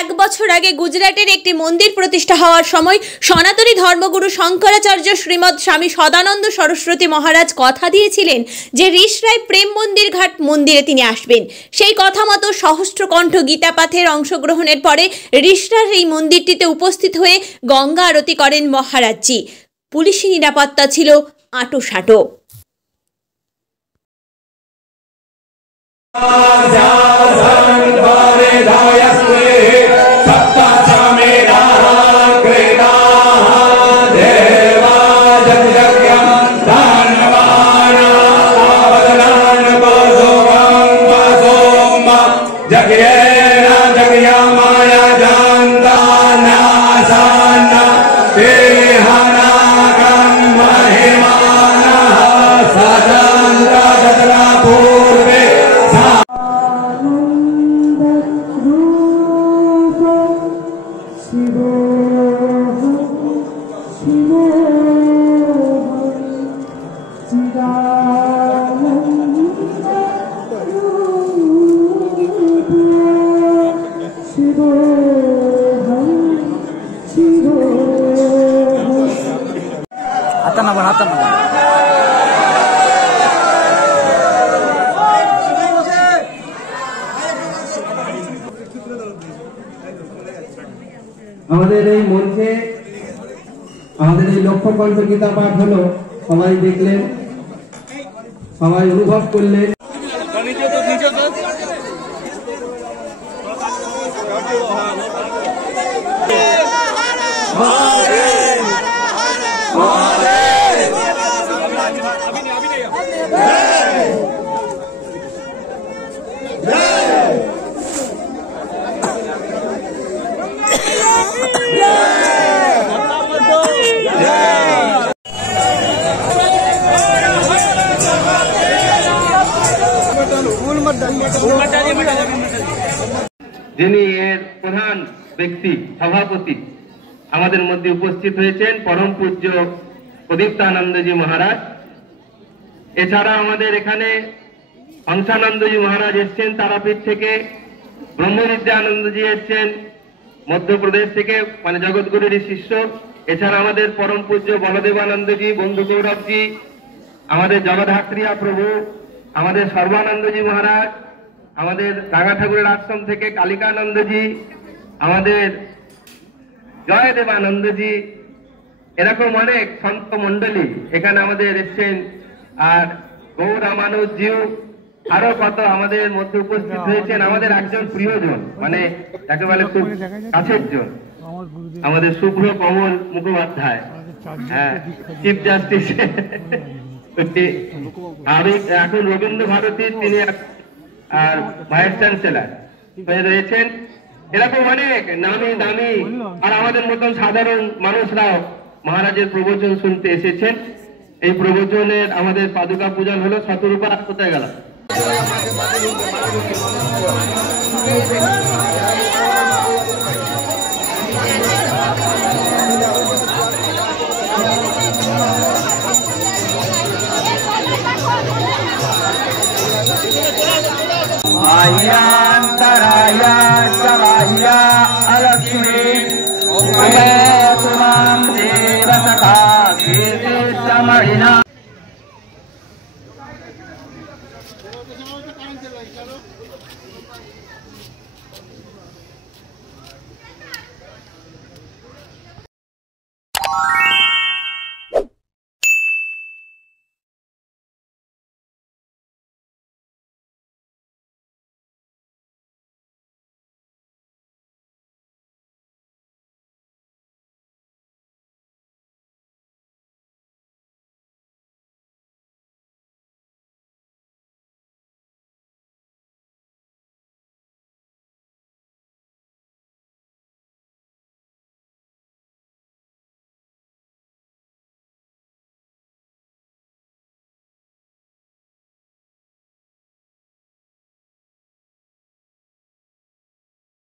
1 বছর আগে গুজরাটের একটি মন্দির প্রতিষ্ঠা হওয়ার সময় সনাতনী ধর্মগুরু শঙ্করাচার্য শ্রীমৎ স্বামী সদানন্দ সরস্বতী মহারাজ কথা দিয়েছিলেন যে ঋষরায় প্রেম মন্দির ঘাট মন্দিরে তিনি আসবেন। সেই কথা মতো সহস্রকণ্ঠ গীতাপাঠের অংশগ্রহণের পরে ঋষরার এই মন্দিরটিতে উপস্থিত হয়ে গঙ্গা আরতি করেন মহারাজজি। পুলিশি নিরাপত্তা ছিল আঁটোসাঁটো। আমাদের এই মঞ্চে আমাদের এই লক্ষ্য কণ্ঠ গীতা পাঠ হলো, সবাই দেখলেন, সবাই অনুভব করলেন। যিনি এর প্রধান ব্যক্তি, সভাপতি, আমাদের মধ্যে উপস্থিত হয়েছেন পরম পূজ্য প্রদীপ্তানন্দজি মহারাজ। এছাড়া আমাদের এখানে হংসানন্দজি মহারাজ এসছেন তারাপীঠ থেকে, ব্রহ্মবিদ্যানন্দজি এসছেন মধ্যপ্রদেশ থেকে, মানে জগৎগুরুর শিষ্য। এছাড়া আমাদের পরম পূজ্য বলদেবানন্দজি, বন্ধু গৌরবজি, আমাদের জগদ্ধাত্রীয়া প্রভু, আমাদের সর্বানন্দজি মহারাজ, আমাদের রাঙা ঠাকুরের আশ্রম থেকে কালিকানন্দজি, আমাদের জয়দেবানন্দজি, এরকম অনেক সন্ত মন্ডলী এখানে আমাদের এসছেন। আর গৌরামানুজিও আরো কত আমাদের মধ্যে উপস্থিত হয়েছেন। আমাদের একজন প্রিয়জন, মানে একেবারে খুব কাছের জন, আমাদের শুভ্র কমল মুখোপাধ্যায়, হ্যাঁ, চিফ জাস্টিস, এখন রবীন্দ্র ভারতীর তিনি আর ভাইস চ্যান্সেলর হয়ে রয়েছেন। এরকম অনেক নামি দামি আর আমাদের মতন সাধারণ মানুষরাও মহারাজের প্রবচন শুনতে এসেছেন। এই প্রবচনের আমাদের পাদুকা পূজন হলো। শতরূপা কোথায় গেল? आयन्तराया चराया अलक्ष्मी उभय तुमां देव सखा कीर्ति समरिणा।